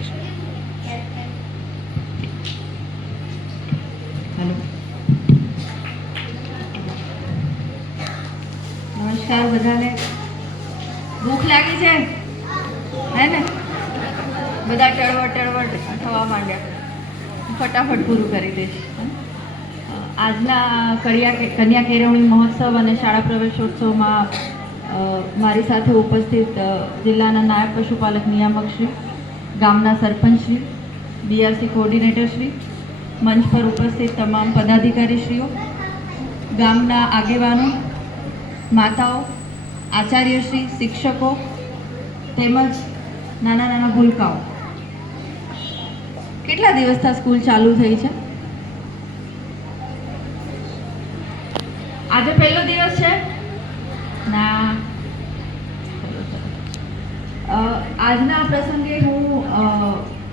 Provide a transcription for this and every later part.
Hello, नमस्कार बधाने। भूख लागी है ने? बधा टळवट थवा मांड्या। फटाफट पूરું કરી દઈશ। આજના કન્યા કેળવણી મહોત્સવ અને શાળા પ્રવેશોત્સવમાં મારી સાથે ઉપસ્થિત જિલ્લાના નાયબ પશુપાલક નિયામક શ્રી, ગામના સરપંચ શ્રી, બીઆરસી કોઓર્ડિનેટર શ્રી, મંચ પર ઉપસ્થિત તમામ પદાધિકારીશ્રીઓ, ગામના આગેવાનો, માતાઓ, આચાર્યશ્રી, શિક્ષકો તેમજ નાના નાના ભૂલકાઓ, કેટલા દિવસથી સ્કૂલ ચાલુ થઈ છે? આજે પહેલો દિવસ છે ના? આજના પ્રસંગે હું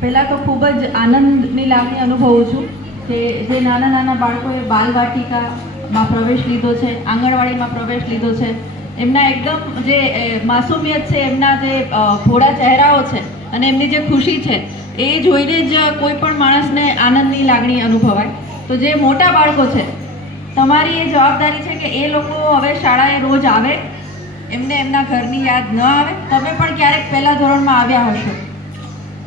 પહેલાં તો ખૂબ જ આનંદની લાગણી અનુભવું છું કે જે નાના નાના બાળકોએ બાલવાટિકામાં પ્રવેશ લીધો છે, આંગણવાડીમાં પ્રવેશ લીધો છે, એમના એકદમ જે માસુમિયત છે, એમના જે ભોળા ચહેરાઓ છે અને એમની જે ખુશી છે એ જોઈને જ કોઈ પણ માણસને આનંદની લાગણી અનુભવાય। તો જે મોટા બાળકો છે, તમારી એ જવાબદારી છે કે એ લોકો હવે શાળાએ રોજ આવે, એમને એમના ઘરની યાદ ન આવે। તમે પણ ક્યારેક પહેલા ધોરણમાં આવ્યા હશો,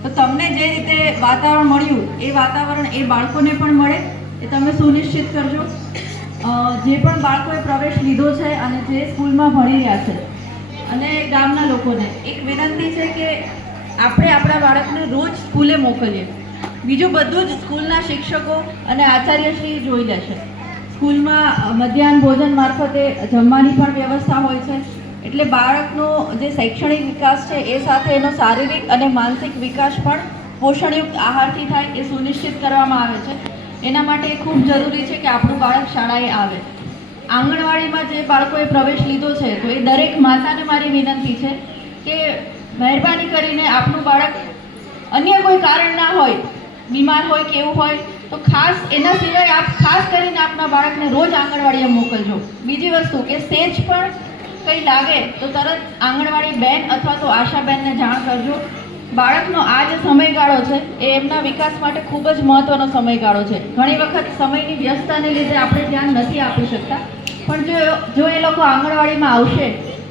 તો તમને જે રીતે વાતાવરણ મળ્યું એ વાતાવરણ એ બાળકોને પણ મળે એ તમે સુનિશ્ચિત કરજો। જે પણ બાળકોએ પ્રવેશ લીધો છે અને જે સ્કૂલમાં ભણી રહ્યા છે, અને ગામના લોકોને એક વિનંતી છે કે આપણે આપણા બાળકને રોજ સ્કૂલે મોકલીએ। બીજું બધું જ સ્કૂલના શિક્ષકો અને આચાર્યશ્રી જોઈ લેશે। સ્કૂલમાં મધ્યાહન ભોજન મારફતે જમવાની પણ વ્યવસ્થા હોય છે, એટલે બાળકનો જે શૈક્ષણિક વિકાસ છે એ સાથે એનો શારીરિક અને માનસિક વિકાસ પણ પોષણયુક્ત આહારથી થાય એ સુનિશ્ચિત કરવામાં આવે છે। એના માટે ખૂબ જરૂરી છે કે આપણું બાળક શાળાએ આવે। આંગણવાડીમાં જે બાળકોએ પ્રવેશ લીધો છે, તો એ દરેક માતાને મારી વિનંતી છે કે મહેરબાની કરીને આપનું બાળક અન્ય કોઈ કારણ ના હોય, બીમાર હોય કે એવું હોય, તો ખાસ એના સિવાય આપ ખાસ કરીને આપના બાળકને રોજ આંગણવાડીએ મોકલજો। બીજી વસ્તુ કે સેજ પણ કંઈ લાગે તો તરત આંગણવાડી બેન અથવા તો આશાબેનને જાણ કરજો। બાળકનો આ જે સમયગાળો છે એ એમના વિકાસ માટે ખૂબ જ મહત્ત્વનો સમયગાળો છે। ઘણી વખત સમયની વ્યસ્તતાને લીધે આપણે ધ્યાન નથી આપી શકતા, પણ જો એ લોકો આંગણવાડીમાં આવશે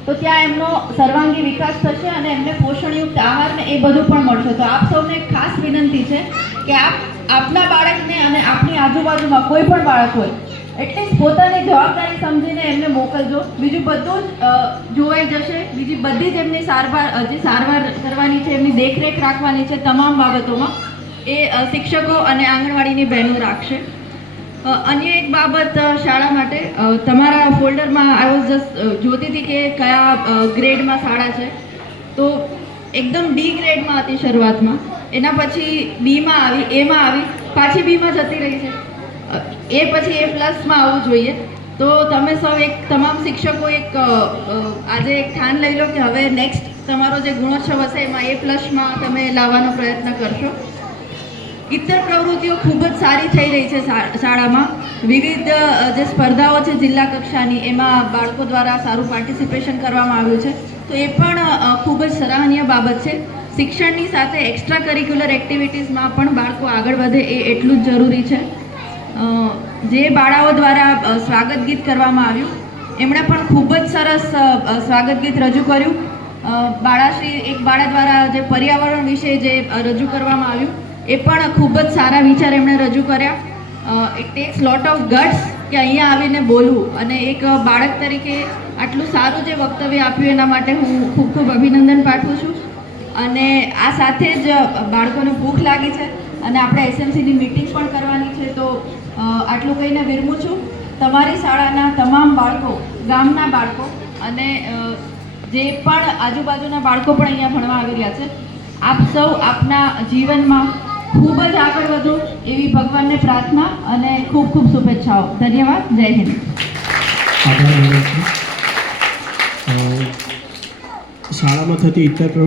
તો ત્યાં એમનો સર્વાંગી વિકાસ થશે અને એમને પોષણયુક્ત આહાર ને એ બધું પણ મળશે। તો આપ સૌને ખાસ વિનંતી છે કે આપ આપના બાળકને અને આપની આજુબાજુમાં કોઈ પણ બાળક હોય એટલીસ્ટ પોતાની જવાબદારી સમજીને એમને મોકલજો। બીજું બધું જ જોવાઈ જશે। બીજી બધી જ એમની સારવાર કરવાની છે, એમની દેખરેખ રાખવાની છે, તમામ બાબતોમાં એ શિક્ષકો અને આંગણવાડીની બહેનો રાખશે। અન્ય એક બાબત શાળા માટે, તમારા ફોલ્ડરમાં આઈ વોઝ જસ્ટ જોતી હતી કે કયા ગ્રેડમાં શાળા છે, તો એકદમ ડી ગ્રેડમાં હતી શરૂઆતમાં, એના પછી બીમાં આવી, એમાં આવી, પાછી બીમાં જતી રહી છે, એ પછી એ પ્લસમાં આવવું જોઈએ। તો તમે સૌ તમામ શિક્ષકો આજે એક ઠાન લઈ લો કે હવે નેક્સ્ટ તમારો જે ગુણોત્સવ હશે એમાં એ પ્લસમાં તમે લાવવાનો પ્રયત્ન કરશો। ઇતર પ્રવૃત્તિઓ ખૂબ જ સારી થઈ રહી છે શાળામાં। વિવિધ જે સ્પર્ધાઓ છે જિલ્લા કક્ષાની, એમાં બાળકો દ્વારા સારું પાર્ટિસિપેશન કરવામાં આવ્યું છે, તો એ પણ ખૂબ જ સરાહનીય બાબત છે। શિક્ષણની સાથે એક્સ્ટ્રા કરિક્યુલર એક્ટિવિટીઝમાં પણ બાળકો આગળ વધે એ એટલું જ જરૂરી છે। જે બાળાઓ દ્વારા સ્વાગત ગીત કરવામાં આવ્યું, એમણે પણ ખૂબ જ સરસ સ્વાગત ગીત રજૂ કર્યું। એક બાળા દ્વારા જે પર્યાવરણ વિશે જે રજૂ કરવામાં આવ્યું એ પણ ખૂબ જ સારા વિચાર એમણે રજૂ કર્યા। It tax lot of guts કે અહીંયા આવીને બોલવું, અને એક બાળક તરીકે આટલું સારું જે વક્તવ્ય આપ્યું એના માટે હું ખૂબ ખૂબ અભિનંદન પાઠવું છું। અને આ સાથે જ બાળકોને ભૂખ લાગી છે અને આપણે એસએમસીની મીટિંગ પણ કરવાની છે, તો આટલું કહીને વિરમું છું। તમારી શાળાના તમામ બાળકો, ગામના બાળકો અને જે પણ આજુબાજુના બાળકો પણ અહીંયા ભણવા આવી રહ્યા છે, આપ સૌ આપના જીવનમાં ખૂબ જ આગળ વધો એવી ભગવાનને પ્રાર્થના અને ખૂબ ખૂબ શુભેચ્છાઓ। ધન્યવાદ। જય હિન્દ। શાળામાં થતી ઇતર